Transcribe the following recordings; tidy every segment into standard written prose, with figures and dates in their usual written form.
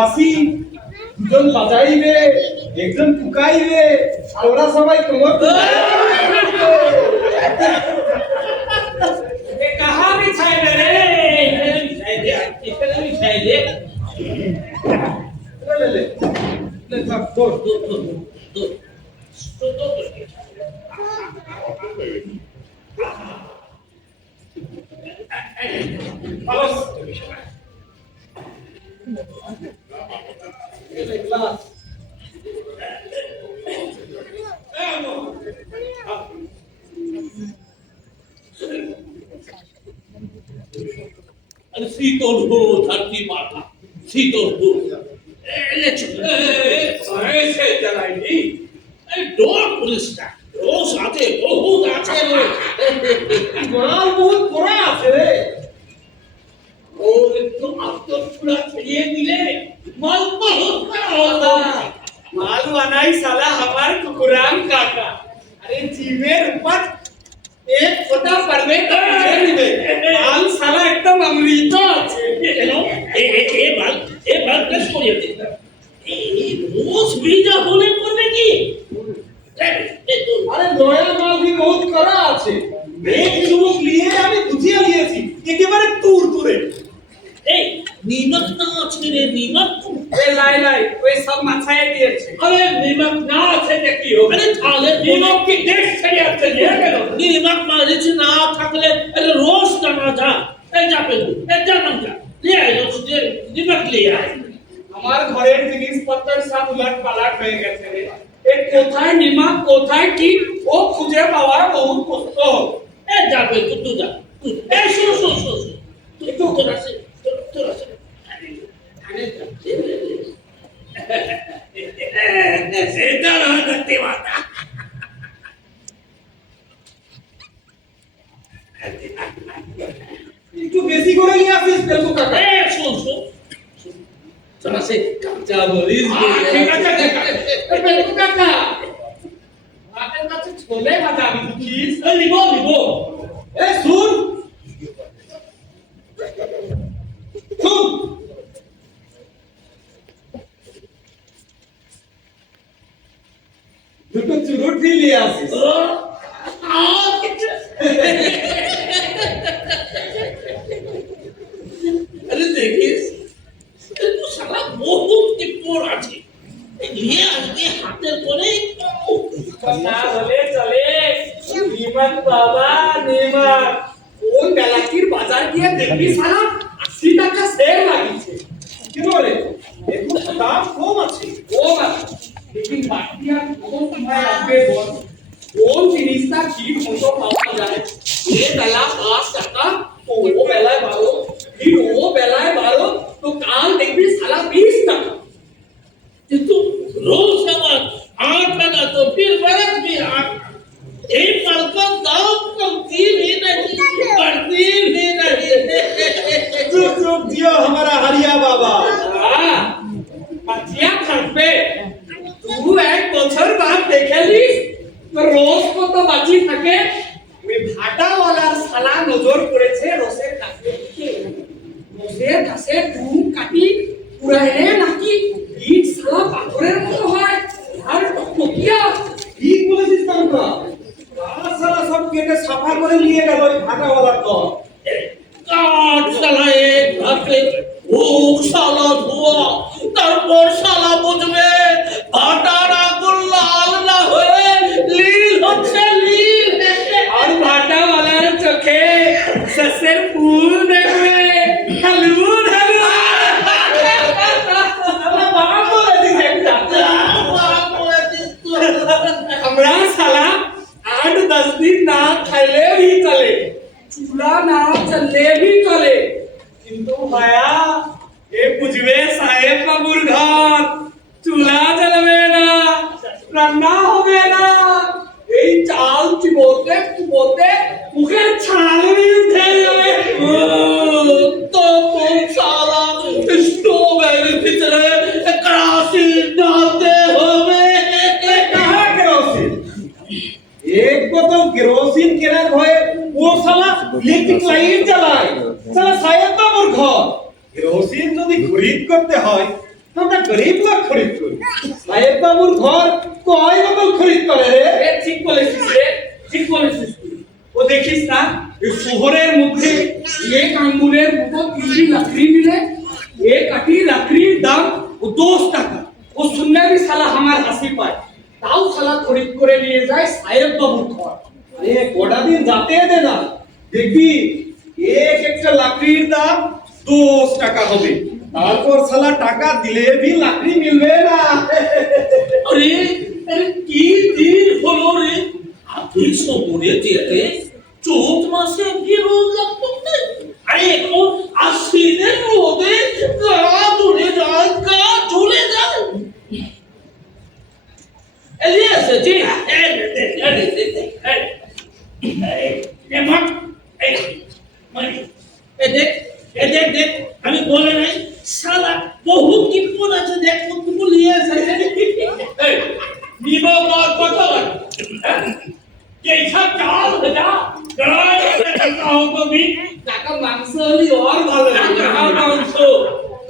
বাঁশি, দুজন বাজাইবে, একজন ফুকাইবে, আর ওরা সবাই কোমর कहाँ बिछाए रे बिछाए दे इधर बिछाए दे ले ले ले थाक दौड़ दो दो दो तो दो Vamos. Ele class. शीतल हो धरती माता शीतल हो ऐसे जलाएंगी डोर पुलिस का रोज आते बहुत आते माल बहुत बड़ा আছে রে और तो अब तो पूरा ये मिले माल बहुत बड़ा होता माल बनाई साला हमार कुकुराम काका अरे जीवेर ऊपर एक छोटा पर्दे का पीछे दिवे माल साला एकदम अमृत আছে ए बाल कैसे हो जाते रोज बीजा होने করবে কি আরে নয়া মাল भी बहुत করা আছে एक যুবক নিয়ে আমি বুঝিয়ে নিয়েছি একেবারে তুর তুরে এই নিমক না আছে রে নিমক এ লাই লাই ওই সব মাথায় দিয়েছে আরে নিমক না আছে যে কি হবে আরে তাহলে নিমক কি দেশ ছেড়ে আসছে নিয়ে গেল নিমক মারিছে না থাকলে আরে রোজ টানা যা এই যা পেলু এই যা না যা নিয়ে আয় রোজ দিয়ে নিমক নিয়ে আয় আমার ঘরের জিনিসপত্র সব উলট পালট হয়ে গেছে রে এ কোথায় নিমক কোথায় কি ও খুঁজে পাওয়া বহুত কষ্ট এই যা পেলু তুই যা এই শুনো তুই তো তোর আছে তোর আছে আরে সেটা না দেখতে মাতা একটু বেশি করে নিয়ে আসিস তেলকু কাকা এই শুন চলা সে কাঁচা মরিচ ঠিক আছে তেলকু কাকা আপনার কাছে ছোলে ভাজা আমি দিছিস লিব এ শুন শুন দুটো চুরুটি নিয়ে আসিস अरे देखिए तो साला बहुत टिप्पोर আছে নিয়ে আসবে হাতের করে না হলে চলে নিমক বাবা নিমক কোন বেলাকির বাজার গিয়ে দেখবি সালা 80 টাকা সেল লাগিছে কি বলে একটু দাম কম আছে কম আছে लेकिन বাকি আর কত সময় লাগবে বল কোন জিনিসটা ঠিক মতো পাওয়া যায় এ বেলা 5 টাকা তো ও বেলায় 12 फिर वो बेलाए 12 तो काल देखबी साला 20 टाका কিন্তু रोज का आठ लगा तो फिर बरस भी आठ एक पल का दाम कमती भी नहीं बढ़ती भी नहीं चुप चुप जियो हमारा हरिया बाबा बचिया घर पे तू एक बছর बाद देखेलिस तो रोज को तो बाजी থাকে ওই ভাটাওয়ালার সালা নজর পড়েছে রসের কাছে রসের কাছে টুম কাটি পুরাইলে নাকি ইট সালা পাথরের মতো হয় আর টকটকিয়া ঠিক বলেছিস তোমরা সালা সব কেটে সাফা করে নিয়ে গেল ওই ভাটাওয়ালার দল কাট সালা এক হাতে ভুক সালা ধোয়া তারপর সালা বুঝবে ভাটার আগুন লাল না হয়ে নীল হচ্ছে নীল আর ভাটাওয়ালার চোখে সসের ফুল দেখবে হালুন হালুন বাবা বলেছিস একটা আমরা সালা 8-10 दिन ना खाइले भी चले चूल्हा ना चलले भी चले किंतु भाया ए बुझवे साहेब बाबूर घर चूल्हा जलवे ना রান্না হবে না এই চাল চিবোতে চিবোতে মুখের ছালই উঠে যাবে তো কোন সালা স্টোভের ভিতরে কেরোসিন ডালতে হবে कहाँ केरोसिन एक बोतल केरोसिन केनार भय वो साला इलेक्ट्रिक लाइट জ্বালায় साला साहेब बाबूर घर केरोसिन যদি খরিদ করতে হয় আমরা গরিব লোক খরিদ করি সাহেব বাবুর ঘর কয় বদল খরিদ করে রে ঠিক বলেছিস রে ঠিক বলেছিস ও দেখিস না এই শহরের মধ্যে এক আঙ্গুরের মতো তিনটি লাকড়ি মিলে एक अटी लकड़ी दाम वो 10 টাকা वो सुनने भी साला हमार हंसी पाए ताऊ साला खरीद करे लिए जाए साहेब बाबू घर अरे गोड़ा दिन जाते दे ना देखबी एक একটা লাকড়ির দাম 10 টাকা হবে তারপর সালা টাকা দিলে भी লাকড়ি মিলবে না আরে আরে কি দিন হলো রে আপনি সবরে যেতে চোখ মাসে বিরোধ লাগতো না আরে এখন আশ্বিনের রোদে গা ধরে যায় গা ঝুলে যায় এলিয়াস জি দেখ আমি বলে নাই সালা বহু কিপন আছে দেখ কতটুকু নিয়ে এসেছে নিমক আর কত ये सब चाल बजा गड़ाई हो तो भी টাকা মাংস হলি और ভালো कहाँ मांसो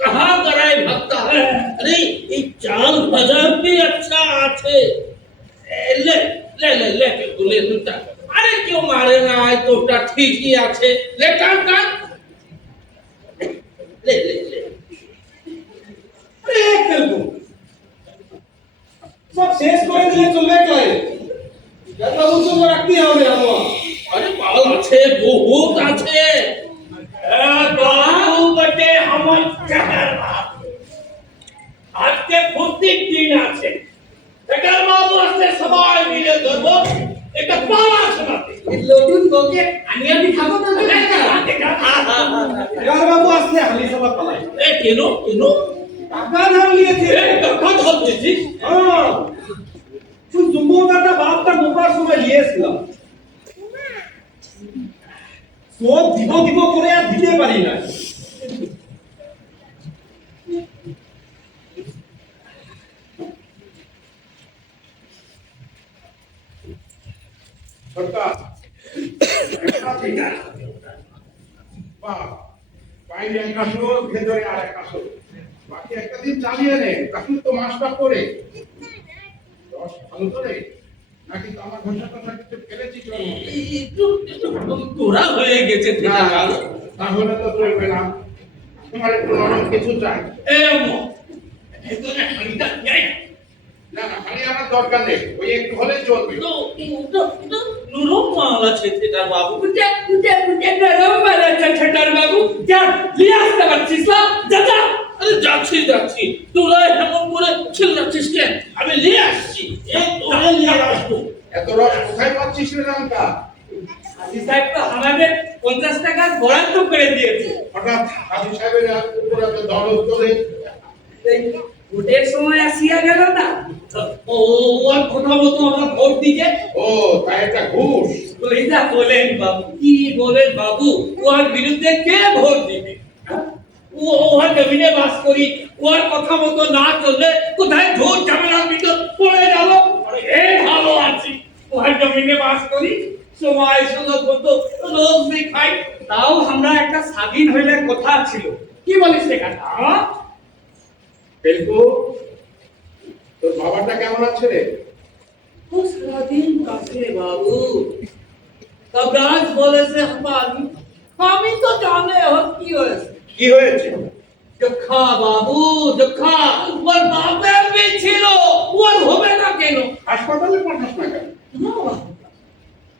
कहाँ गड़ाई भक्ता है अरे ये चाल बजा भी अच्छा आते ले ले ले ले ले लुटा अरे क्यों मारे ना आए तो ठीक ही आते ले काम ले ले ले अरे केलबो सब शेष করে দিলে চলবে কই দাদা উসুল রাখতে হবে আমা अरे बाल अच्छे बहुत अच्छे बाबू बटे हमर चहर आज के फुर्ती दिन আছে এটার বাবু আসলে সবাই মিলে ধরবো একটা পালা শোনাতে নতুন বকে আনিয়া দি খাবো না यार बाबू আসলে হালি সবা পালাই এ কেন টাকা ধার নিয়েছে কখন হচ্ছে হ্যাঁ শুন জুম্বুদাটা বাপটা গোবার সময় নিয়েছিলাম সব দিব করে আর দিতে পারি না সরকার বাহ বাইরে এক আসো ভেতরে আর এক আসো বাকি একটা দিন চালিয়ে নে কাকুর তো মাসটা করে রস ভালো করে নাকি তো আমার ঘন্টাটা কিছু ফেলেছিস একটু তোরা হয়ে গেছে ঠিক আছে তাহলে তো চলবে না তোমার একটু নরম কিছু চাই এ মো ভেতরে হাড়িটা নেই না না খালি আমার দরকার নেই ওই একটু হলেই চলবে নুরো মাল আছে সেটা বাবু উঠে নরম বালা ছটার বাবু যা লিয়ে আসতে পারছিস না দাদা আরে যাচ্ছি তোরা এমন করে চিল্লাচ্ছিস কেন আমি নিয়ে আসছি তোরা নিয়ে আসবো এত রস কোথায় পাচ্ছিস রে রামকা হাজি সাহেব তো আমাদের 50 টাকা বরাদ্দ করে দিয়েছে হঠাৎ হাজি সাহেবের উপরে তো দরদ করে ভোটের সময় আসিয়া গেল না ও আর কথা মতো আমরা ভোট দিকে ও তাই একটা ঘুষ ওইটা বলেন বাবু কি বলেন বাবু ওর বিরুদ্ধে কে ভোট দিবে ওর জমিনে বাস করি ওর কথা মতো না চললে কোথায় ঝোট ঝামেলার ভিতর পড়ে গেল এই ভালো আছি ওর জমিনে বাস করি সময় সুযোগ মতো রোজ দি খাই তাও আমরা একটা স্বাধীন হইলে কথা ছিল কি বলিস রে কাকা পেলকো তোর বাবাটা কেমন আছে রে তো সারাদিন কাছে বাবু কবরাজ বলেছে আমি তো জানে এখন কি হয়েছে কি হয়েছে যক্ষা বাবু যক্ষা ওর বাপের বি ছিল ওর হবে না কেন হাসপাতালে পাঠাস না কেন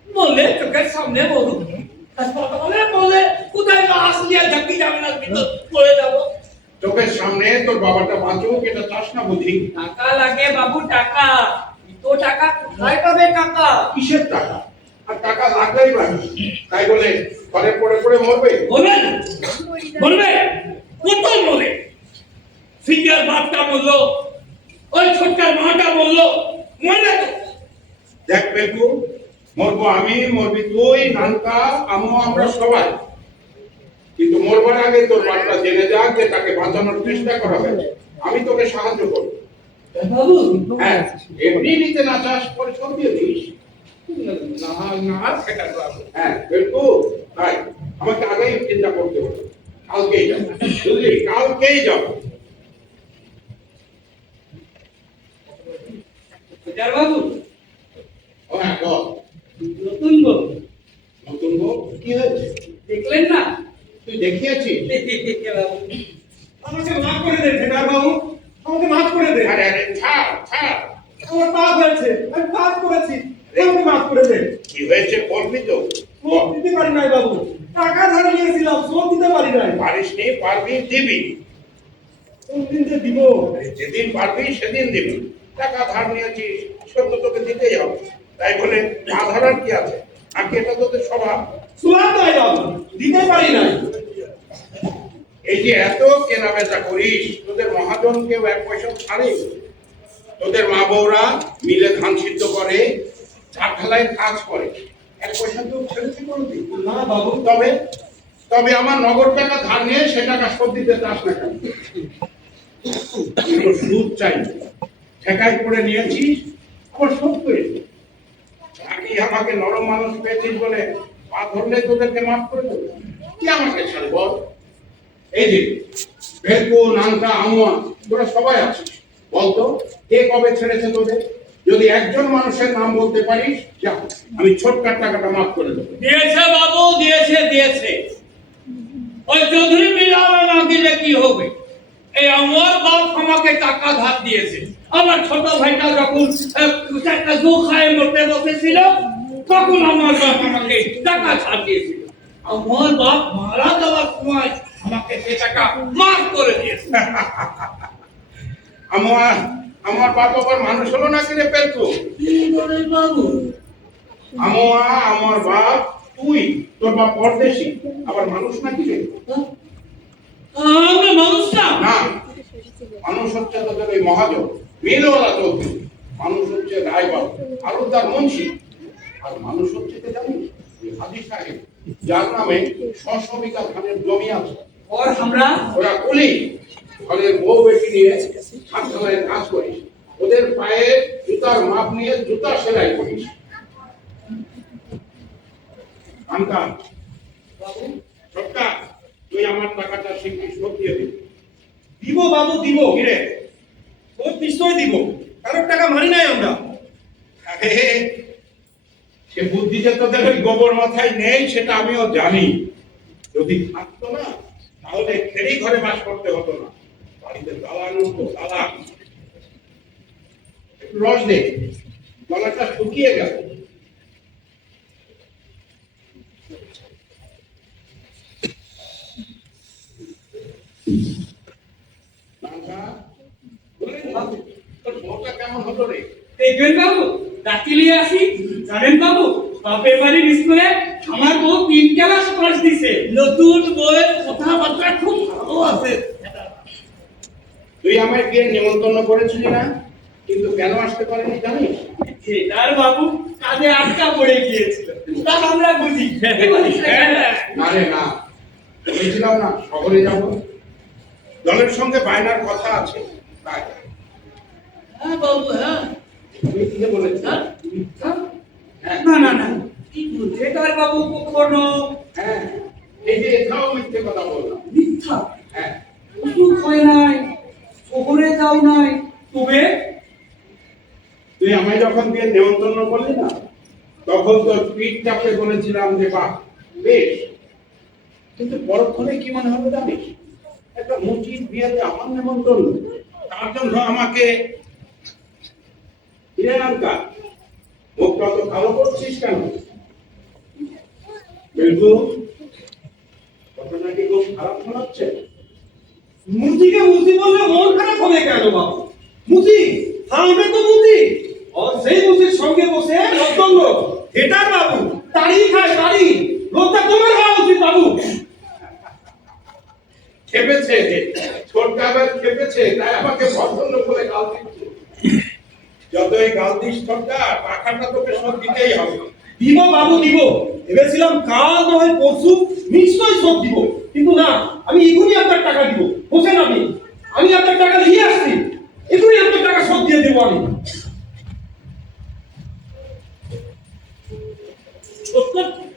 বলে চোখের সামনে বলু হাসপাতালে বলে কোথায় লাশ নিয়ে ঝাঁকি যাবে না ভিতর পড়ে যাবো চোখের সামনে তোর বাবাটা বাঁচুক এটা চাস না বুঝি টাকা লাগে বাবু টাকা তো টাকা কোথায় পাবে কাকা কিসের টাকা আর টাকা লাগলেই বাড়ি তাই বলে ঘরে পড়ে পড়ে মরবে বলবেন বলবে কত বলে সিঙ্গার বাপটা বললো ওই ছোটকার মাটা বললো মনে তো দেখ পেলকু মরবো আমি মরবি তুই নানকা আমরা সবাই কিন্তু মরবার আগে তোর বাপটা জেনে যাক যে তাকে বাঁচানোর চেষ্টা করা হয়েছে আমি তোকে সাহায্য করবো বাবু হ্যাঁ এমনি নিতে না চাস পরিশ্রম দিয়ে দিস না সেটা বাবু হ্যাঁ পেলকু তাই আমাকে আগেই চিন্তা করতে হবে কালকেই যাবো বুঝলি কালকেই যাবো ডাক্তার বাবু, ও হ্যাঁ বল। নতুন বউ নতুন বউ কি হয়েছে? দেখলেন না? তুই দেখিয়েছিস? বাবু, আমাকে মাফ করে দেন ডাক্তার বাবু, আমাকে মাফ করে দেন। আরে আরে ছাড় ছাড়। আমার পাপ হয়েছে, আমি পাপ করেছি, আমাকে মাফ করে দেন। কি হয়েছে বলবি তো? শোধ দিতে পারি নাই বাবু, টাকা ধার নিয়েছিলাম, শোধ দিতে পারি নাই। পারিস নি, পারবি দিবি। কোন দিন যে দিব? আরে যেদিন পারবি সেদিন দিবি। টাকা ধার নিয়েছিস, সত্য তোকে দিতেই হবে। তাই বলে না ধরার কি আছে? আগে এটা তোদের স্বভাব। শোধ নাই বাবু, দিতে পারি নাই। এই যে এত কেনা বেচা করিস, তোদের মহাজন কেউ এক পয়সা ছাড়ে? তোদের মা বউরা মিলে ধান সিদ্ধ করে, চার ঢালাইয়ের কাজ করে, এক পয়সা তো ছেড়েছে কোনোদিন? না বাবু, তবে তবে আমার নগদ টাকা ধার নিয়ে সে টাকা শোধ দিতে চাস না কেন? আমি তো সুদ চাই, ঠেকাই করে নিয়েছিস, আবার শোধ করে দে। নাকি আমাকে নরম মানুষ পেয়েছিস বলে পা ধরলে তোদেরকে মাফ করে দেবে? কি আমাকে ছাড়ে বল? এই যে ভেলকু, নানকা, আমুয়া, তোরা সবাই আছিস, বলতো কে কবে ছেড়েছে তোদের? যদি একজন মানুষের নাম বলতে পারিস, যা, আমি ছোটকার টাকাটা মাফ করে দেবো। দিয়েছে বাবু, দিয়েছে। ওই চৌধুরী মিলামে না দিলে কি হবে? এই আমার বাপ আমাকে টাকা ধার দিয়েছে। আমার ছোট ভাইটা যখন একটা জো খায় মরতে বসেছিল, তখন আমার বাপ আমাকে টাকা ধার দিয়েছিল। আমার বাপ মারা যাওয়ার সময় আমাকে সে টাকা মাফ করে দিয়েছে। আমার বাপ আবার মানুষ হলো নাকি রে পেলকু? কি বলেন বাবু? আমার বাপ, তুই, তোর বাপ পরদেশী, আবার মানুষ নাকি রে? আমরা মানুষ না? না, মানুষ হচ্ছে তোদের ওই মহাজন মিলওয়ালা চৌধুরী, মানুষ হচ্ছে রায়বাবু আর তার মুন্সি, আর মানুষ হচ্ছে কে জানিস? এই হাজি সাহেব, যার নামে ৬০০ বিঘা ধানের জমি আছে। और हमरा ওরা কুলি, ঘরের বউ বেটি নিয়ে হাত ঢালাইয়ের কাজ করিস, ওদের পায়ে জুতার মাপ নিয়ে জুতা সেলাই করিস। কান্তা, बाबू ছোটকা, তুই আমার টাকাটা শিগগির শোধ দিয়ে দিবি। দিব বাবু, দিব কিরে? শোধ নিশ্চয় দিব, কারোর টাকা মারি নাই আমরা। আরে, সে বুদ্ধি যে তোদের ওই গোবর মাথায় নেই সেটা আমিও জানি। যদি থাকতো না তাহলে খেড়ি ঘরে বাস করতে হতো না, বাড়িতে দালান উঠতো, দালান। একটু রস দে, গলাটা শুকিয়ে গেল। নানকা, বলিস বাবু, তোর বউটা কেমন হলো রে? দেখবেন বাবু, ডাকি লিয়ে আসি। জানেন বাবু, বাপের বাড়ির স্কুলে আমার বউ 3 ক্লাস পাস দিছে। নতুন বইয়ের কথাবার্তা খুব ভালো আছে। তুই আমায় বিয়ের নিমন্ত্রণ করেছিলি না, কিন্তু কেন আসতে পারিনি জানিস? সেটার বাবু কাজে আটকা পড়ে গিয়েছিল, তা আমরা বুঝি। না রে না, বলেছিলাম না শহরে যাব, দলের সঙ্গে বায়নার কথা আছে, তাই। হ্যাঁ বাবু, হ্যাঁ। তুই কি বলেছিস? হ্যাঁ? মিথ্যা? হ্যাঁ না না না, কি বলছে? সেটার বাবু কখনো হ্যাঁ, এই যে এটাও মিথ্যে কথা বললাম। মিথ্যা। হ্যাঁ, সুখ হয় নাই, শহরে যাও নাই, তবে তুই আমায় যখন বিয়ের নিমন্ত্রণ করলি না, তখন তোর পিঠ চাপড়ে বলেছিলাম যে বাহ বেশ, কিন্তু পরক্ষণে কি মনে হবে জানিস? একটা মুচির বিয়েতে আমার নিমন্ত্রণ, তার জন্য আমাকে নানকা মুখটা তো কালো করছিস কেন? বিলকু, ঘটনা কি খুব খারাপ শোনাচ্ছে? মুচিকে মুচি বললে মন খারাপ হবে কেন বাবু? মুচি থামবে তো মুচি, আর সেই মুচির সঙ্গে বসে নতুন লোক এটার বাবু তাড়ি খায় তাড়ি, লোকটা তোমার হওয়া উচিত বাবু। খেপেছে, ছোট আবার খেপেছে, তাই আমাকে পছন্দ করে গাল দিচ্ছে। যতই গাল দিস ছোটটা, টাকাটা তোকে শোধ দিতেই হবে। দিব বাবু দিব, ভেবেছিলাম কাল নয় পরশু নিশ্চয়ই শোধ দিব, কিন্তু না, আমি এখনই আপনার টাকা দিব। বসেন, আমি আপনার টাকা নিয়ে আসছি, এখনই আপনার টাকা শোধ দিয়ে দেবো আমি। ছোট্ট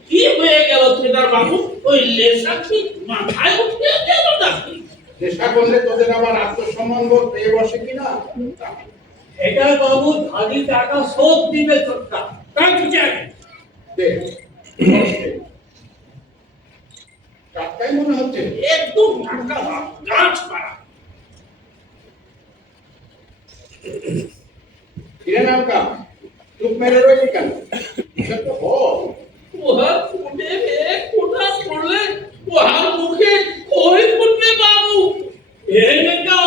কি হয়ে গেল সেটার বাবু? ওই লেসা কি মাথায় উঠে গেল নাকি? চেষ্টা করলে তোদের আবার আত্মসম্মান বোধ পেয়ে বসে কিনা? এটা বাবু ধারি টাকা শোধ দিবে ছোট্টা তাই বুঝে দে টাকাই মনে হচ্ছে একদম টাকা গাছ পাড়া ফিরে নাও কা চুপ মেরে রইলি কেন এটা তো বল ওহার ফুটে রে কোটা পড়লে ওহার মুখে কই ফুটবে বাবু এই নেতা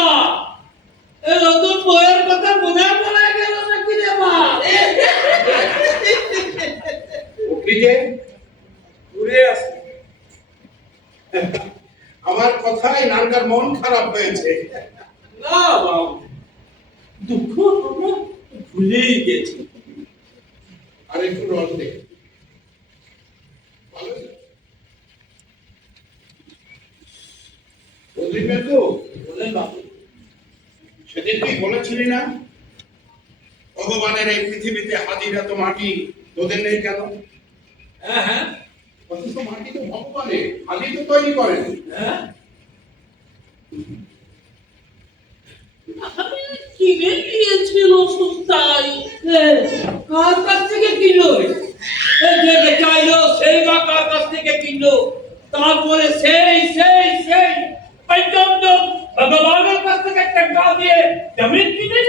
এ নতুন বইয়ের কথা মনে পড়ে গেল নাকি রে মা উঠলি যে ঘুরে আসি। আমার কথাই নানকার মন খারাপ হয়েছে না বাবু দুঃখ আমরা ভুলেই গেছি আর একটু রস দে ভালো হয়েছে? বুঝলি তো বলেন বাবু সেদিন তুই বলেছিলি না ভগবানের এই পৃথিবীতে হাজির এত মাটি তোদের নেই কেন হ্যাঁ হ্যাঁ অথচ মাটি তো ভগবানের হাজির তো তৈরি করেন হ্যাঁ আমি কিনে নিয়েছিল সস্তায় কার কাছ থেকে কিনলো এই যে বেচাইলো সেই বা কার কাছ থেকে কিনলো তারপরে সেই পর্যন্ত ভগবানের কাছ থেকে টাকা দিয়ে জমিন কিনে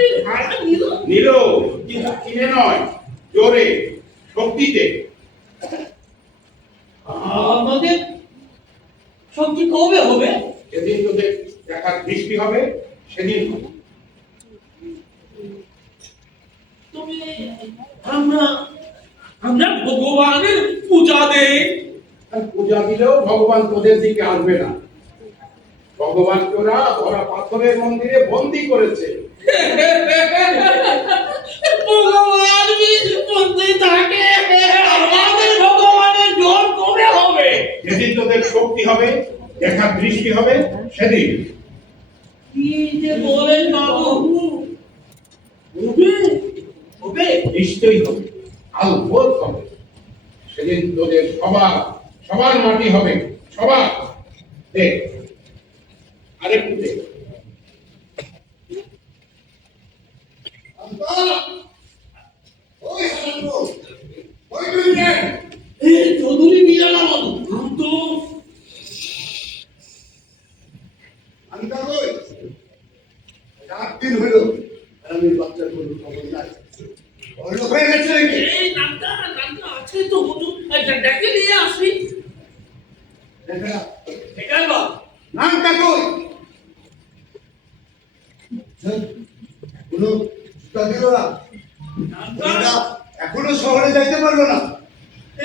নিল নিল কিন্তু কিনে নয় জোরে শক্তিতে আমাদের শক্তি কবে হবে যেদিন তোদের দেখার দৃষ্টি হবে সেদিন হবে তুমি আমরা আমরা ভগবানের পূজা দেই আর পূজা দিলেও ভগবান তোদের দিকে আসবে না ভগবান তোরা ধরা পাথরের মন্দিরে বন্দি করেছে ভগবান মন্দির থাকে আমাদের ভগবানের জোর কবে হবে যেদিন তোদের শক্তি হবে দেখার দৃষ্টি হবে সেদিন কি যে বলেন বাবু হবে হবে নিশ্চয়ই হবে আলবোধ হবে সেদিন তোদের সবার মাটি হবে সবার দেখ আরেকটু দেখ এই চৌধুরী মিলানা বাবু তো রাত দিন হইল আর আমি বাচ্চার কোনো খবর নাই অন্য হয়ে গেছে নাকি এই নামটা আছে তো হুজুর ডেকে নিয়ে আসি দেখা এটাই বাবু নামটা কই কোনো জুতা দিল না নামটা এখনো শহরে যাইতে পারলো না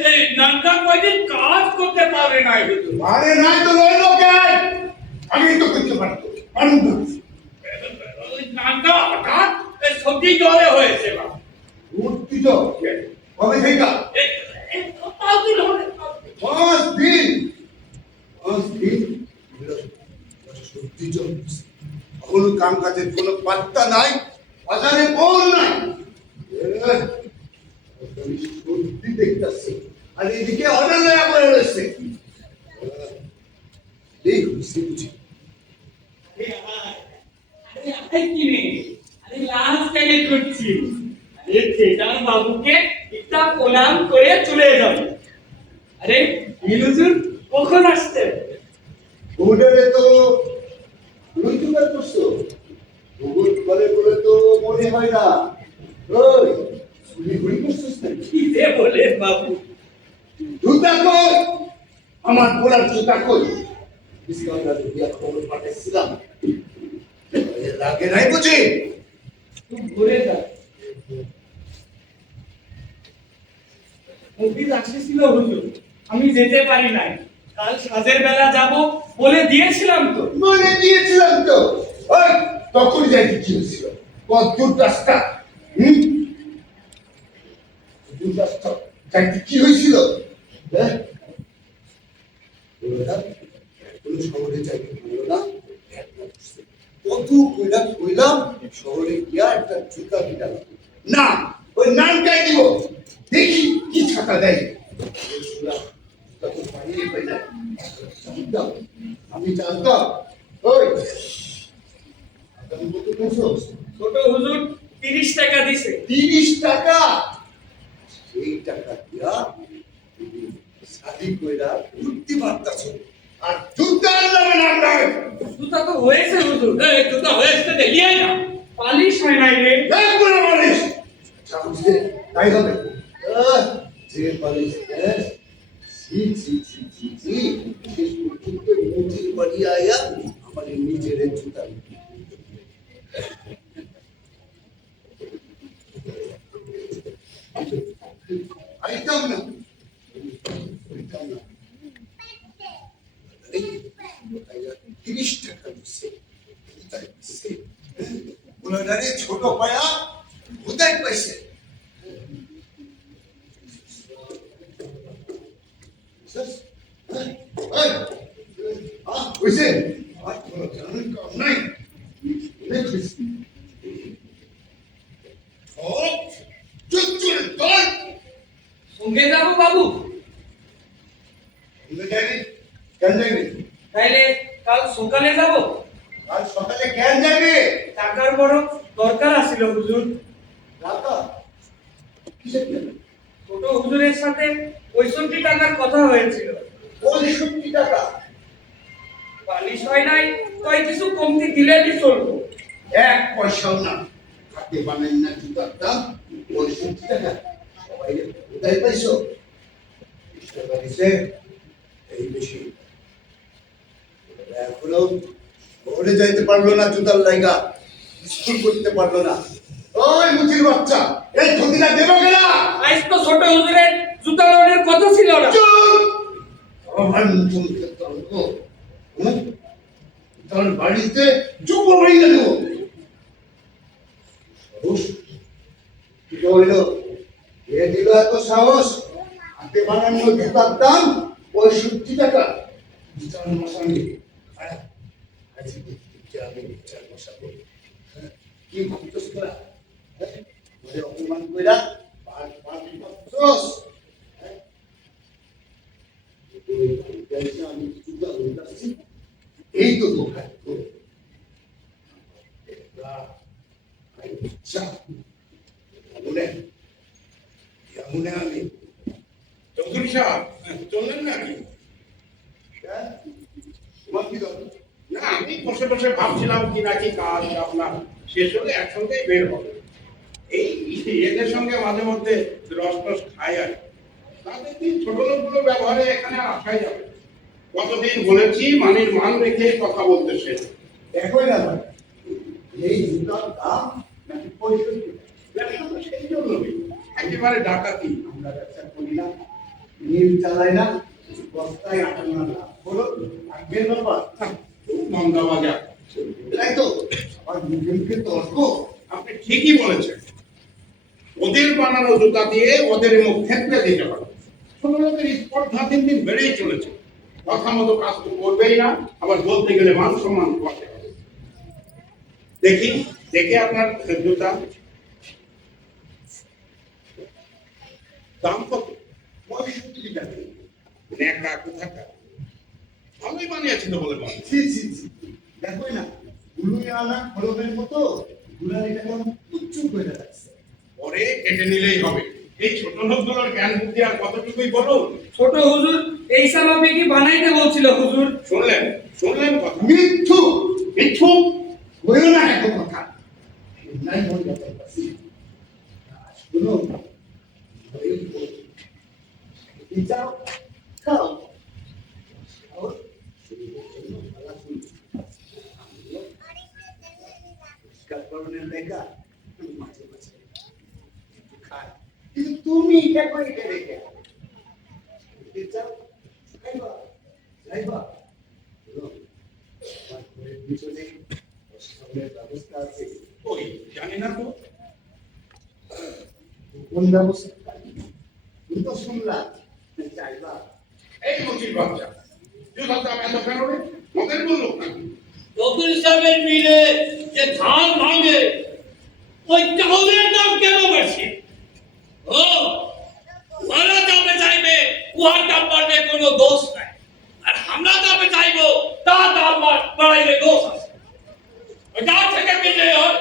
এই নামটা কয়দিন কাজ করতে পারে নাই হুজুর আরে নাই তো রইল কে আমি তো করতে পারতো পারুন না ওই নামটা হঠাৎ এই সবজি জ্বরে হয়েছে বাবু উঠতি তো কবে থেকে এই পাঁচ দিন হবে 5 দিন 5 দিন সত্যি চলছে কোনো কাম কাজের কোনো পাত্তা নাই বাজারে বল নাই আমি সত্যি দেখতেছি আর এদিকে অর্ডার নেওয়া করে রয়েছে এই খুশি বুঝি আরে কি রে আরে লাস্ট টাইমে করছি আরে চেতার বাবুকে একটা প্রণাম করে চলে যাব আরে মিলুজুর কখন আসছে ভোটারে তো তুই তো কাজ করছো ভোট করে বলে তো মনে হয় না ওই চুরি ঘুরি করছিস না কি যে বলে বাবু জুতা কই আমার পোলার জুতা কই ইসলামরা দিয়া খবর পাঠাইছিলাম এর আগে নাই বুঝি তুই ঘুরে যা অফিস আসছিল হুজুর আমি যেতে পারি নাই কাল সাজের বেলা যাব বলে দিয়েছিলাম তো বলে দিয়েছিলাম তো ওই তখন যাইতে কি হয়েছিল কত রাস্তা দূর রাস্তা যাইতে কি হয়েছিল হ্যাঁ কোনো শহরে যাইতে পারলো না কত কইলাম শহরে গিয়া একটা জুতা কিনা না ওই নামটাই দিব দেখি কি ছাতা দেয় আমি জানতাম ওই ছোট হুজুর 30 টাকা দিছে। 30 টাকা সেই টাকা দিয়া তুমি শাদি কইরা ঘুরতে পারতাছো আর জুতার নামে নাম নাই জুতা তো হয়েছে হুজুর। এই জুতা হয়েছে দেখলিয়ে না পালিশ হয় নাই রে। এক করে পালিশ চামচে তাই হবে যে পালিশ জি জি জি জি জি শেষ পর্যন্ত মুজির বাড়ি আয়া আমার নিজের জুতা আইতাম না আইতাম না 30 টাকা দিচ্ছে তাই দিচ্ছে ওনারে ছোট পায়া উদয় পাইছে হইছে আর কোনো জানার কাম নাই সঙ্গে যাবো বাবু। কেন যাবি তাইলে কাল সকালে যাবো। আজ সকালে কেন যাবি টাকার বড় দরকার আছিল হুজুর। টাকা কিসের জন্য ছোট হুজুরের সাথে 65 টাকার কথা হয়েছিল। 65 টাকা পালিশ হয় নাই, তাই কিছু কমতি দিলেই চলবো। এক পয়সাও না হাতে বানাই না জুতার দাম 65 টাকা সবাই কোথায় পাইছো 20 টাকা দিছে এই বেশি এখনো ঘরে যাইতে পারলো না জুতার লাইগা স্কুল করতে পারলো না ওই মুচির বাচ্চা এই ধুতিটা দেবো কেনা আজ তো ছোট হুজুরের জুতা লোনের কথা ছিল না। আমার মুখে তর্ক তোর বাড়িতে চুপ হয়ে গেল কি হইল কে দিল এত সাহস হাতে বানানো জুতার দাম 65 টাকা বিচার মশানি আজকে দেখতে আমি বিচার মশাবো কি ভাবতেছ তোরা ওরে অপমান কইরা পাঁচ পাঁচ বছর আমি জুতা উল্টাচ্ছি এই তো দোকান আমি চৌধুরী সাহেব চললেন নাকি? তোমার কি দরকার না আমি বসে বসে ভাবছিলাম কি নাকি কাজ আপনার শেষ হলে একসঙ্গেই বের হবে। এই এদের সঙ্গে মাঝে মধ্যে রস টস খাই আর কি। তাদের কি ছোট লোকগুলো ব্যবহারে এখানে আসাই যাবে। কতদিন বলেছি মানের মান রেখে কথা বলতে শেষ দেখোই না ভাই এই জুতার দাম নাকি 65 ব্যবসা তো সেই জন্যই একেবারে ডাকাতি। আমরা ব্যবসা করি না মিল চালাই না বস্তায় আটানো না বলো আগের ব্যাপার খুব মন্দা বাজার। তাই তো আবার মুখে মুখে তর্ক আপনি ঠিকই বলেছেন। ওদের বানানো জুতা দিয়ে ওদের মুখ থেতলে দিতে হবে। ছোট লোকের স্পর্ধা দিন দিন বেড়েই চলেছে। কথা মতো কাজ তো করবেই না, আবার বলতে গেলে মান সম্মান করতে হবে। দেখি দেখে আপনার জুতা দাম কত? 65 টাকা নেকা কোথাকার। ভালোই বানিয়েছিল বলে মনে হয়। ছি ছি ছি দেখোই না গুলুই আনা খরবের মতো গুলারিটা কেমন উচ্চ করে রাখছে পরে কেটে নিলেই হবে। এই ছোট লোকগুলোর জ্ঞান বুদ্ধি আর কতটুকুই বলুন। ছোট হুজুর এই সালামে কি বানাইতে বলছিল হুজুর। শুনলেন শুনলেন কথা? মিথ্যু মিঠু হইল না এত কথা নাই মনে করতেছি শুনো এই কি চাও খাও খাও শুরু করতে ভালো শুনি কারণের দেখা মাঝে মাঝে একটু খায় কিন্তু তুমি এটা করে রেখে কি চাও খাইবা খাইবা শুনো আমার ঘরের পিছনে সামনের ব্যবস্থা আছে ওই জানি না তো। কোন ব্যবস্থা তুমি তো শুনলাম চাইবা এই মুচির বাচ্চা জুতার দাম এত কেন রে? মদের বললো না। চৌধুরী সাহেবের মিলে যে ধান ভাঙে ওই চাউলের দাম কেন বেশি? ও ওরা দামে চাইবে উহার দাম বাড়বে কোনো দোষ নাই, আর আমরা দামে চাইবো তা দাম বাড়াইলে দোষ আছে। ওই দাম থেকে মিলে হয়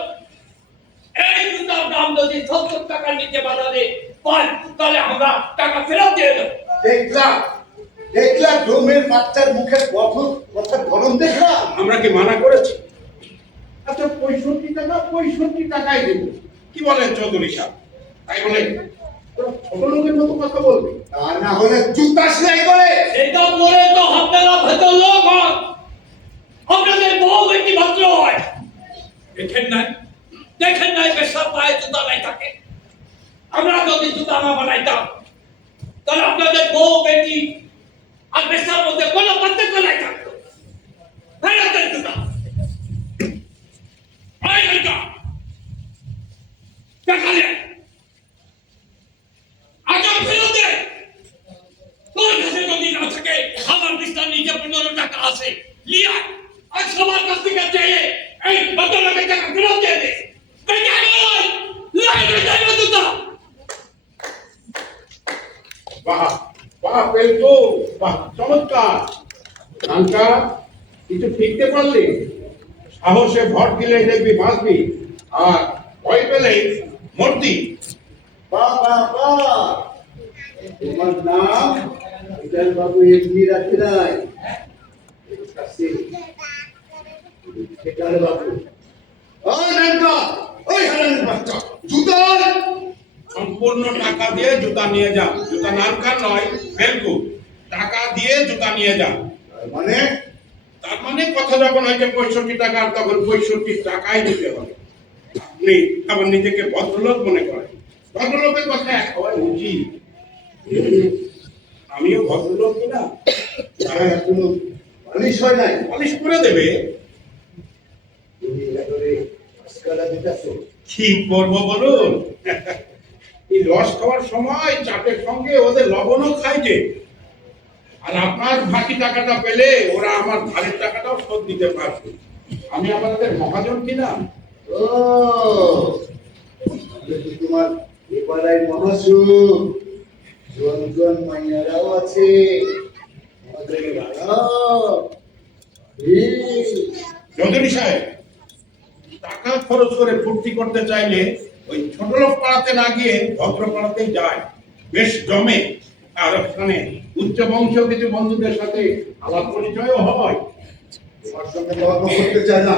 এই জুতা দাম যদি 70 টাকার নিচে বাজারে পাই তাহলে আমরা টাকা ফেরত দিয়ে দেবো। দেখলাম দেখলাম ডোমের বাচ্চার মুখের কথার ধরন দেখলাম। আমরা কি মানা করেছি? আচ্ছা 65 টাকাই দেব, কি বলেন চৌধুরী সাহেব? তাই বলে তোরা ছোট লোকের মতো কথা বলবি? তা না হলে জুতা সেলাই করে এটা পরে তো আপনারা ভেতর লোক হন, আপনাদের বউ বেটি ভদ্র হয়। দেখেন নাই পেশা পায়ে জুতা নাই থাকে। আমরা যদি জুতা না বানাইতাম তাহলে আপনাদের বউ বেটি আর পেশার মধ্যে কোনো পার্থক্য নাই থাকতো। ফেরতের জুতা টাকা দেন, আগাম ফেরত দেন। তোর কাছে যদি না থাকে আমার বিস্তার নিচে 15 টাকা আছে, লিয়া আর সবার কাছ থেকে চেয়ে এই 15 টাকা ফেরত দিয়ে দে। বাহ বাহ পেলতো, বাহ চমৎকার। নানকা কিছু শিখতে পারলি, সাহসে ভর দিলে দেখবি বাঁচবি, আর ভয় পেলে মরতি। বাবা তোমার নাম বিকাশ বাবু এমনি রাখে নাই, বাবু। ও নানকা, ওই হারানের বাচ্চা, জুতা সম্পূর্ণ টাকা দিয়ে জুতা নিয়ে যা। জুতা নানকার নয়, বেলকু। টাকা দিয়ে জুতা নিয়ে যা। মানে তার মানে কথা যখন হয়েছে 65 টাকা, তখন 65 টাকাই দিতে হবে। আপনি আবার নিজেকে ভদ্রলোক মনে করেন। ভদ্রলোকের কথা একেবারে উচিত। আমিও ভদ্রলোক কিনা, তারা এখনো পালিশ হয় নাই। পালিশ করে দেবে। তুমি একেবারে আজকালা দিতেছো। কি করবো বলুন? এই রস খাওয়ার সময় চাটের সঙ্গে ওদের লবণও খাইছে। আর আপনার বাকি টাকাটা পেলে ওরা আমার ধারের টাকাটাও শোধ দিতে পারবে। আমি আমাদের মহাজন কিনা। ও তোমার এপাড়ায় মহাসুখ, জোয়ান মাইয়ারাও আছে। আমাদের চৌধুরী সাহেব, টাকা খরচ করে ফুর্তি করতে চাইলে ওই ছোট লোক পাড়াতে না গিয়ে ভদ্র পাড়াতেই যায়, বেশ জমে। আর ওখানে উচ্চ বংশীয় কিছু বন্ধুদের সাথে আলাপ পরিচয়ও হয়। তোমার সঙ্গে তর্ক করতে চায় না।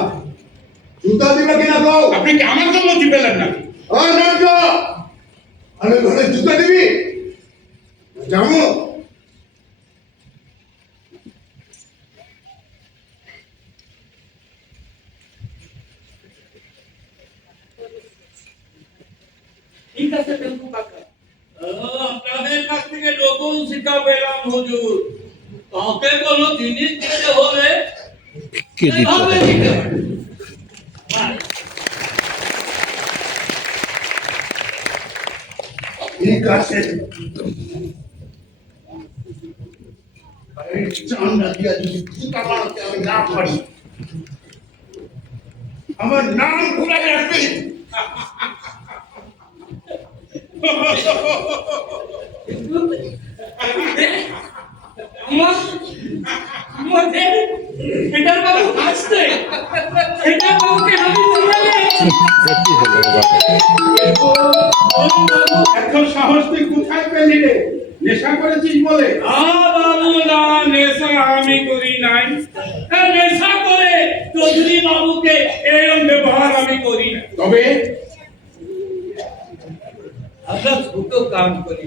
জুতা দিবে কিনা গো? আপনি কি আমার জন্য জিপেলেন নাকি? আরে ঘরে জুতা দিবি? যাবো ঠিক আছে টেম্পু কাকা। আপনাদের কাছ থেকে নতুন শিক্ষা পেলাম হুজুর। কাউকে কোনো জিনিস দিতে হলে এভাবে দিতে হয়। ঠিক আছে। চান্দা দিয়া যদি জুতা বানাতে আমি না পারি, আমার নাম ভুলে রাখবি। এটার বাবু হাসছে, এটার বাবুকে আমি এত সাহস তুই কোথায় পেলি রে? নেশা করেছিস বলে? বাবু না, নেশা আমি করি নাই। নেশা করে চৌধুরী বাবুকে এরকম ব্যবহার আমি করি না। তবে আমরা ছোট কাম করি,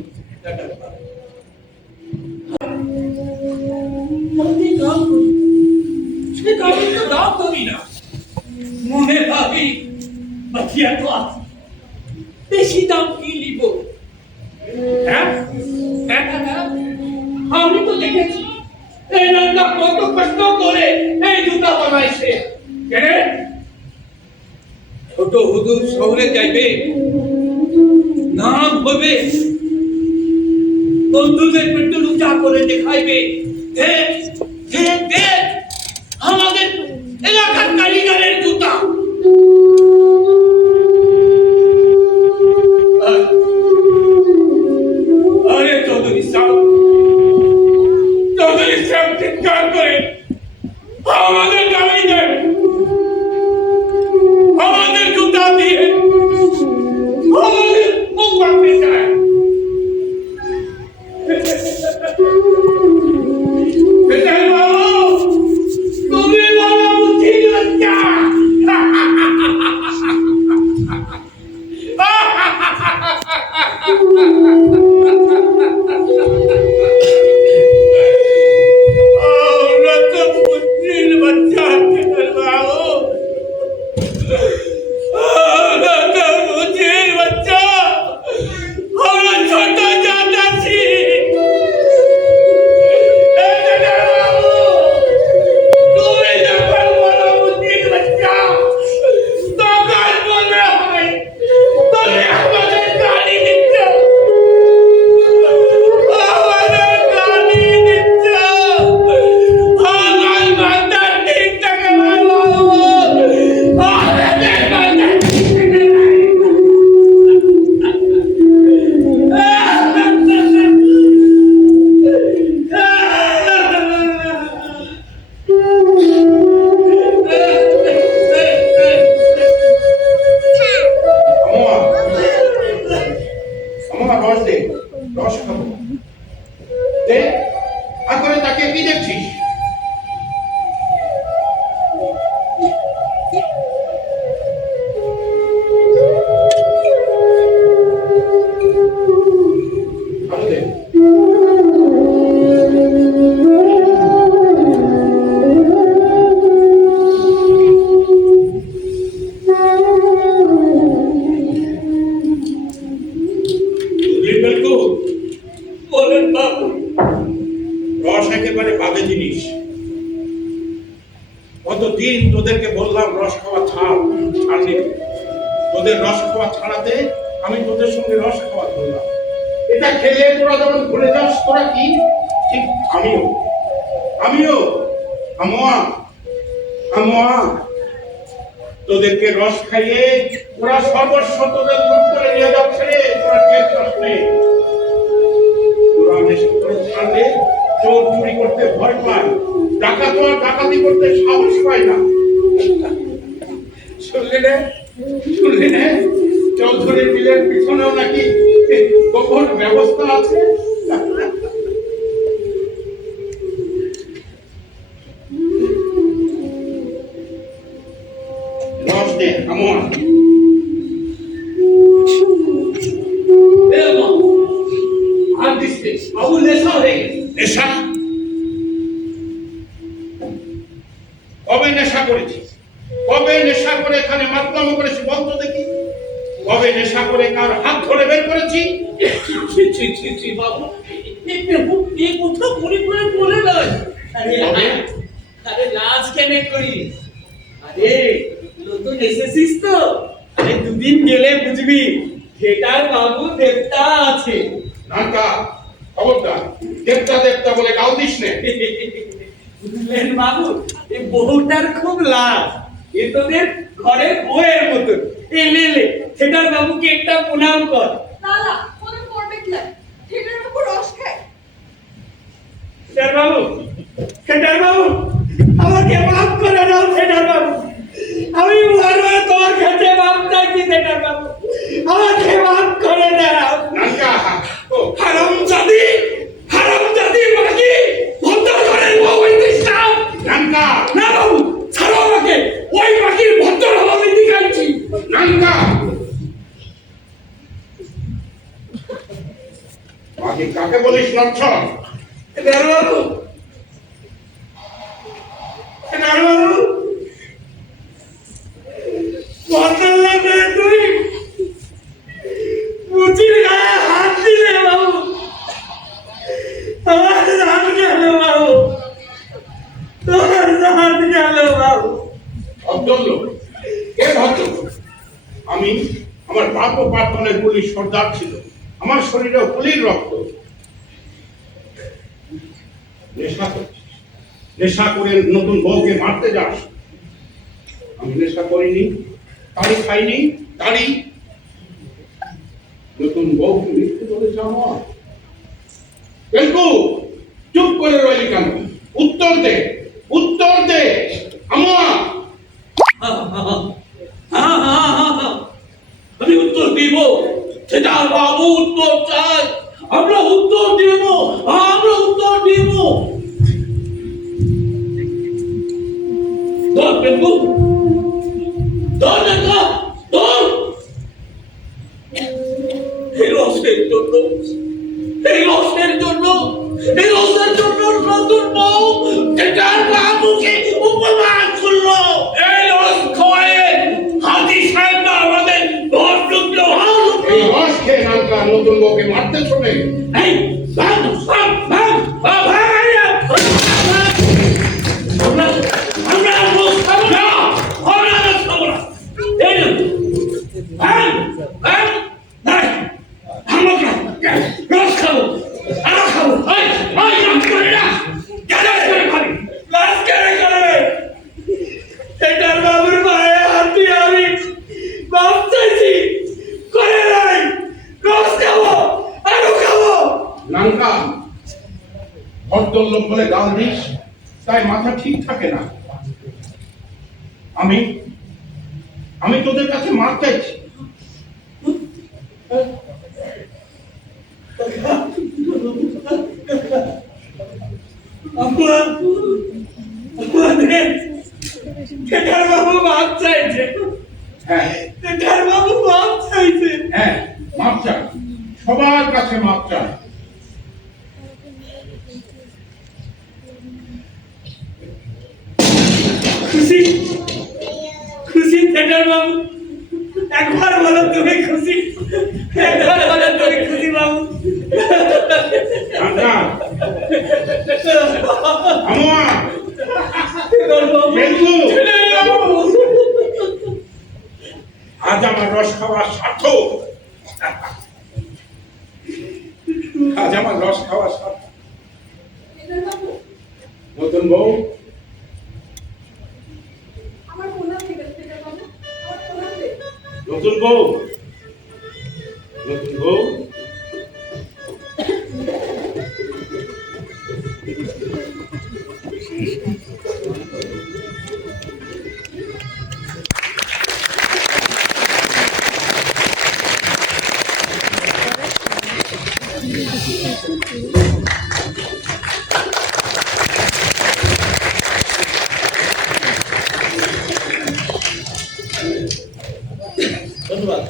সে কামে তো দাম করি না। মনে ভাবি বাকিয়া তো আছে, বেশি দাম কি নিব? আমি তো দেখেছি এই নানকা কত কষ্ট করে এই জুতা বানাইছে। ছোট হুজুর শহরে যাইবে, নাম হবে, বন্ধুদের পেট্রোল উঁচা করে দেখাইবে, আমাদের এলাকার কারিগরের জুতা। আরে চৌধুরী সাহেব চিৎকার করে আমাদের গাড়ি দেন, আমাদের জুতা দিয়ে সেদিন তোদেরকে বললাম রস খাওয়া ছাড়লি, তোদের রস খাওয়া ছাড়াতে আমি তোদের সঙ্গে রস খাওয়া ধরলাম। এটা খেলে তোরা যখন ভুলে যাস তোরা কি, ঠিক আমিও আমোয়া তোদেরকে রস খাইয়ে ওরা সর্বস্ব তোদের লুট করে নিয়ে যাচ্ছে রে। তোরা কে চাস নে? তোরা নেশা করে ছাড়লে চোর চুরি করতে ভয় পায়, ডাকাত আর ডাকাতি করতে সাহস পায় না। শুনলি নে চৌধুরী মিলের পিছনেও নাকি গোপন ব্যবস্থা আছে। রস দে আমোয়া। আর দিচ্ছে বাবু নেশা হয়ে গেছে। নেশা? কবে নেশা করেছিস? কবে নেশা করে এখানে মাতলামো করেছি বলতো দেখি? কবে নেশা করে কার হাত ধরে বের করেছি? বাবু এই কথা মনে করে বলে নয়। আরে লাজ কেন করি? আরে নতুন এসেছিস তো, আরে দুদিন গেলে বুঝবি থিয়েটার বাবু দেবতা আছে। নানকা খবরদার দেবতা বলে গাল দিস নে। বুঝলেন বাবু, এই বহুটার খুব লাভ, এ তোদের ঘরের বউয়ের মতো। এলে থিয়েটার বাবুকে একটা প্রণাম কর। দাদা ওদের করবে কি লাগে? থিয়েটারের উপর রস খায়। থিয়েটার বাবু আমাকে মাফ করে দাও থিয়েটার বাবু, আমি বারবার তোমার কাছে মাফ চাইছি থিয়েটার বাবু, আমাকে মাফ করে দাও। নানকা হারামজাদি বাকি ভদ্র ঘরের বউ হইতিস না। নানকা না বাবু ছাড়ো আমাকে, ওই বাকির ভদ্র হওয়া আমি দেখাচ্ছি। নানকা বাকি কাকে বলিস লক্ষ? থিয়েটার বাবু ভদ্রলোক তুই মুচির গায়ে হাত দিলে বাবু, তোমার জান গেল বাবু, তোমার জান গেল বাবু। ভদ্রলোক? কে ভদ্রলোক? আমি আমার বাপ ও প্রাক্তনের পুলিশ সর্দার ছিল, আমার শরীরে পুলির রক্ত। নেশা করছিস, নেশা করে নতুন বউকে মারতে যাস। আমি নেশা করিনি, তাড়ি খাইনি, তাড়ি নতুন বউকে মৃত্যু বলেছ আমার। কিন্তু চুপ করে রইলি কেন? উত্তর দে আমা। আমি উত্তর দিব, সেটা বাবু উত্তর চাই, আমরা উত্তর দিব। ধর পেন্টু, ধর দেখা, ধর। এই রসের জন্য নতুন বউ যেটার বাবুকে উপমান করলো। এই রস খাওয়ায় হাজি সাহেব না আমাদের দশ লক্ষ এই রস খেয়ে নামকা নতুন বউকে মারতে ছোটে। এই ভাগ আমরা রস খাবো না, এই না নাই আমরা রস খাবো, থিয়েটার বাবুর পায়ে হাত দিয়ে আমি মাফ চাইছি, করে নাই, রস খাবো, আরো খাবো। নানকা ভদ্রলোক বলে গাল দিস, তাই মাথা ঠিক থাকে না। আমি তোদের কাছে মার চাইছি। থিয়েটার বাবু মাফ চাইছে, হ্যাঁ থিয়েটার বাবু মাফ চাইছে। হ্যাঁ মাপ চাই, সবার কাছে মাপ চাই। খুশি থিয়েটার বাবু, একবার বলো তুমি খুশি, একবার বলো তুমি খুশি বাবু। নানকা আমা থিয়েটার বাবু, বেলকু আমার রস খাওয়া সার্থক। আজ আমার রস খাওয়া সার্থক। এদের বাবু নতুন বউ, আমার প্রণাম দেবেন এদের বাবু আমার প্রণাম দেবেন নতুন বউ, নতুন বউ, ধন্যবাদ।